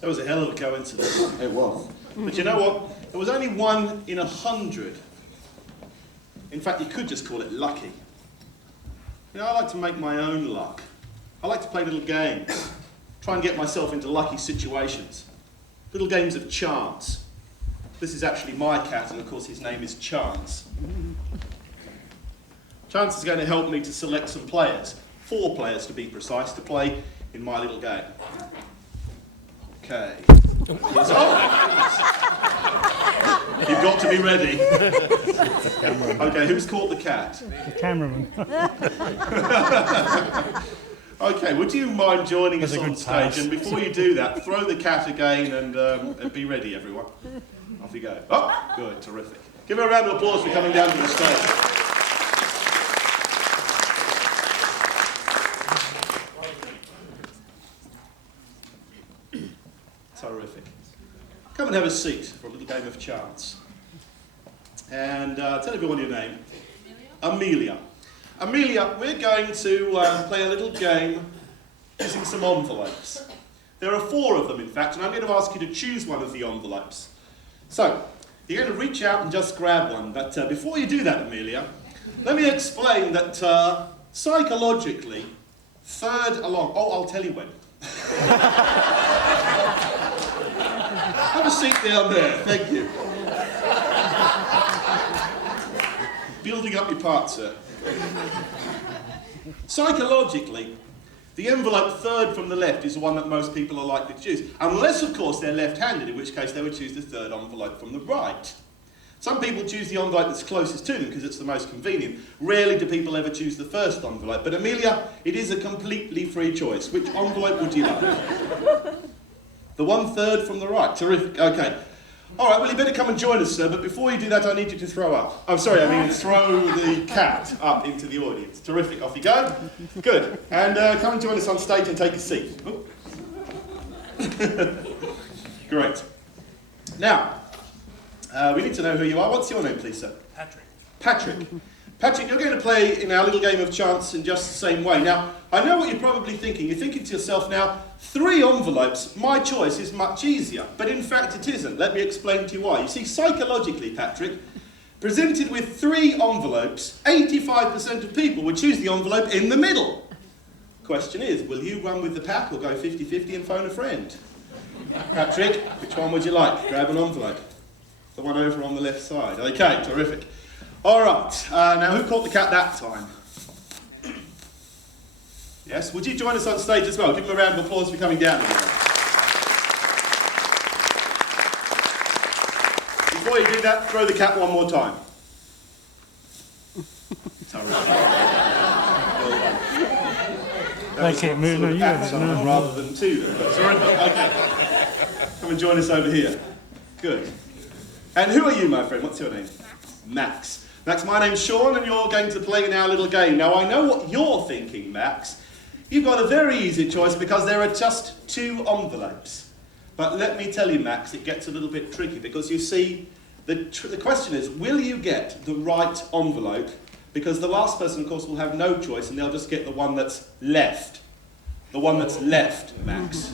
That was a hell of a coincidence. It was. But you know what? There was only 1 in 100. In fact, you could just call it lucky. You know, I like to make my own luck. I like to play little games. Try and get myself into lucky situations. Little games of chance. This is actually my cat, and of course his name is Chance. Chance is going to help me to select some players. 4 players to be precise, to play in my little game. Okay. You've got to be ready. Okay, who's caught the cat? The cameraman. Okay, would you mind joining us That's a on good stage? pass. And before you do that, throw the cat again and be ready, everyone. Off you go. Oh, good, terrific. Give her a round of applause for coming down to the stage. Terrific. Come and have a seat for a little game of chance. And tell everyone your name. Amelia. Amelia, we're going to play a little game using some envelopes. There are 4 of them, in fact, and I'm going to ask you to choose one of the envelopes. So, you're going to reach out and just grab one. But before you do that, Amelia, let me explain that psychologically, third along... Oh, I'll tell you when. Have a seat down there, thank you. Building up your part, sir. Psychologically, the envelope third from the left is the one that most people are likely to choose. Unless, of course, they're left-handed, in which case they would choose the third envelope from the right. Some people choose the envelope that's closest to them because it's the most convenient. Rarely do people ever choose the first envelope. But Amelia, it is a completely free choice. Which envelope would you like? The 1/3 from the right. Terrific. Okay. All right, well, you better come and join us, sir. But before you do that, I need you to throw up. I'm sorry, I mean throw the cat up into the audience. Terrific. Off you go. Good. And come and join us on stage and take a seat. Great. Now, we need to know who you are. What's your name, please, sir? Patrick. Patrick. Patrick, you're going to play in our little game of chance in just the same way. Now, I know what you're probably thinking. You're thinking to yourself now, 3 envelopes, my choice is much easier. But in fact, it isn't. Let me explain to you why. You see, psychologically, Patrick, presented with 3 envelopes, 85% of people would choose the envelope in the middle. Question is, will you run with the pack or go 50-50 and phone a friend? Patrick, which one would you like? Grab an envelope. The one over on the left side. Okay, terrific. All right, now who caught the cat that time? Yes, would you join us on stage as well? Give them a round of applause for coming down. Before you do that, throw the cat one more time. They keep moving on you. No. Rather than 2. Okay. Come and join us over here. Good. And who are you, my friend? What's your name? Max. Max, my name's Sean, and you're going to play in our little game. Now, I know what you're thinking, Max. You've got a very easy choice because there are just 2 envelopes. But let me tell you, Max, it gets a little bit tricky because you see, the question is, will you get the right envelope? Because the last person, of course, will have no choice and they'll just get the one that's left. The one that's left, Max.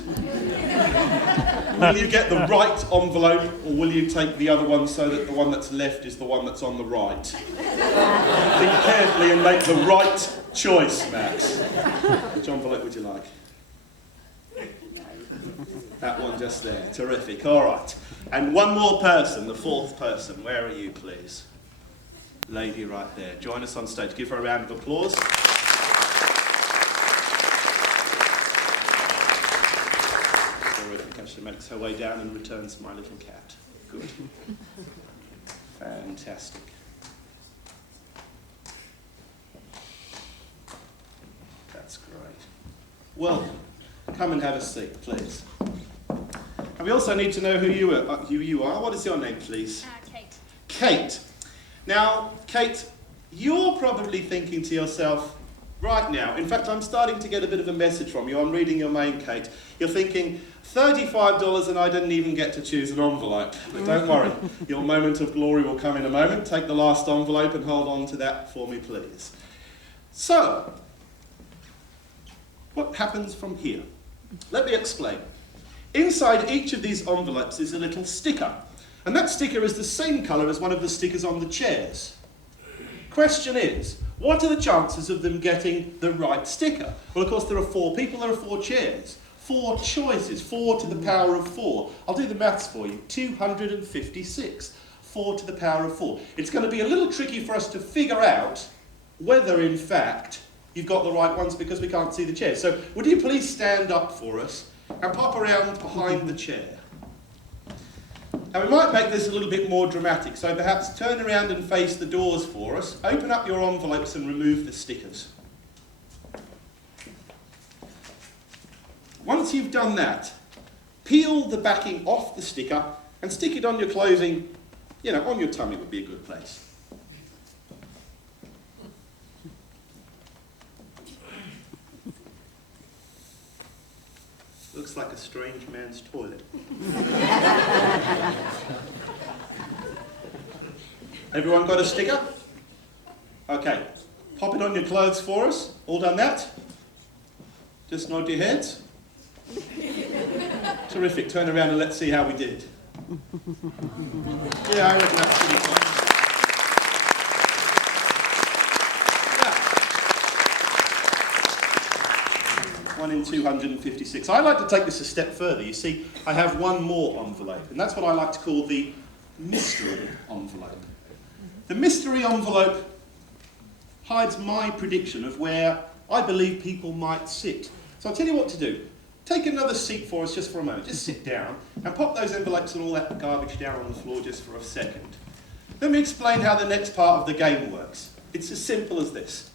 Will you get the right envelope, or will you take the other one so that the one that's left is the one that's on the right? Think carefully and make the right choice, Max. Which envelope would you like? That one just there. Terrific. All right. And one more person, the 4th person. Where are you, please? Lady right there. Join us on stage. Give her a round of applause. She makes her way down and returns my little cat. Good. Fantastic. That's great. Well, come and have a seat, please. And we also need to know who you are. What is your name, please? Kate. Kate. Now, Kate, you're probably thinking to yourself, right now, in fact, I'm starting to get a bit of a message from you. I'm reading your mail, Kate. You're thinking, $35 and I didn't even get to choose an envelope. But don't worry, your moment of glory will come in a moment. Take the last envelope and hold on to that for me, please. So, what happens from here? Let me explain. Inside each of these envelopes is a little sticker. And that sticker is the same colour as one of the stickers on the chairs. Question is, what are the chances of them getting the right sticker? Well, of course, there are 4 people, there are 4 chairs. 4 choices, 4 to the power of 4. I'll do the maths for you. 256. 4 to the power of 4. It's going to be a little tricky for us to figure out whether, in fact, you've got the right ones because we can't see the chairs. So, would you please stand up for us and pop around behind the chair? Now, we might make this a little bit more dramatic, so perhaps turn around and face the doors for us, open up your envelopes and remove the stickers. Once you've done that, peel the backing off the sticker and stick it on your clothing, you know, on your tummy would be a good place. Looks like a strange man's toilet. Everyone got a sticker? Okay. Pop it on your clothes for us. All done that? Just nod your heads. Terrific. Turn around and let's see how we did. Yeah, I reckon that's pretty close. Yeah. 1 in 256. I like to take this a step further. You see, I have one more envelope, and that's what I like to call the mystery envelope. The mystery envelope hides my prediction of where I believe people might sit. So I'll tell you what to do. Take another seat for us just for a moment. Just sit down and pop those envelopes and all that garbage down on the floor just for a second. Let me explain how the next part of the game works. It's as simple as this.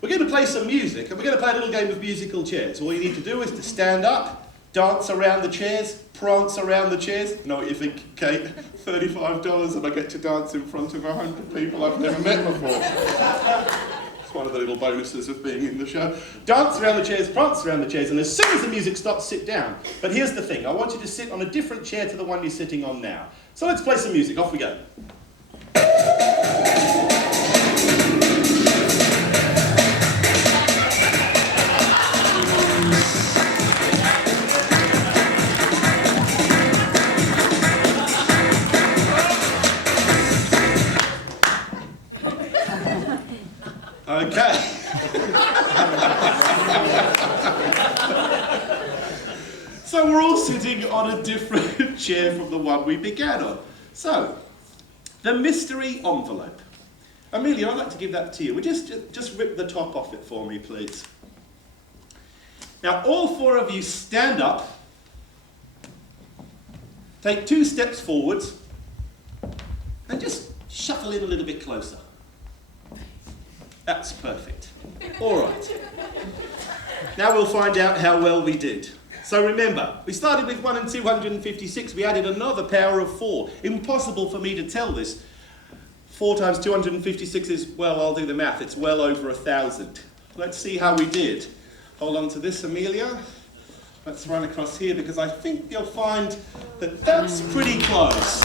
We're going to play some music, and we're going to play a little game of musical chairs. All you need to do is to stand up, dance around the chairs, prance around the chairs. You know what you think, Kate? $35 and I get to dance in front of 100 people I've never met before. One of the little bonuses of being in the show. Dance around the chairs, prance around the chairs, and as soon as the music stops, sit down. But here's the thing, I want you to sit on a different chair to the one you're sitting on now. So let's play some music, off we go. Okay. So we're all sitting on a different chair from the one we began on. So, the mystery envelope. Amelia, I'd like to give that to you. Would you just rip the top off it for me, please? Now, all 4 of you stand up, take 2 steps forwards, and just shuffle in a little bit closer. That's perfect. All right. Now we'll find out how well we did. So remember, we started with 1 in 256. We added another power of 4. Impossible for me to tell this. 4 times 256 is, well, I'll do the math. It's well over 1,000. Let's see how we did. Hold on to this, Amelia. Let's run across here because I think you'll find that that's pretty close.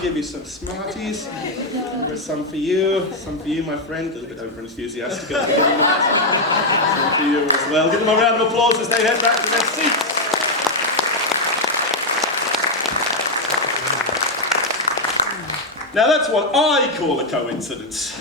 Give you some Smarties. There are some for you, my friend. A little bit over-enthusiastic at the beginning. Some for you as well. Give them a round of applause as they head back to their seats. Now that's what I call a coincidence.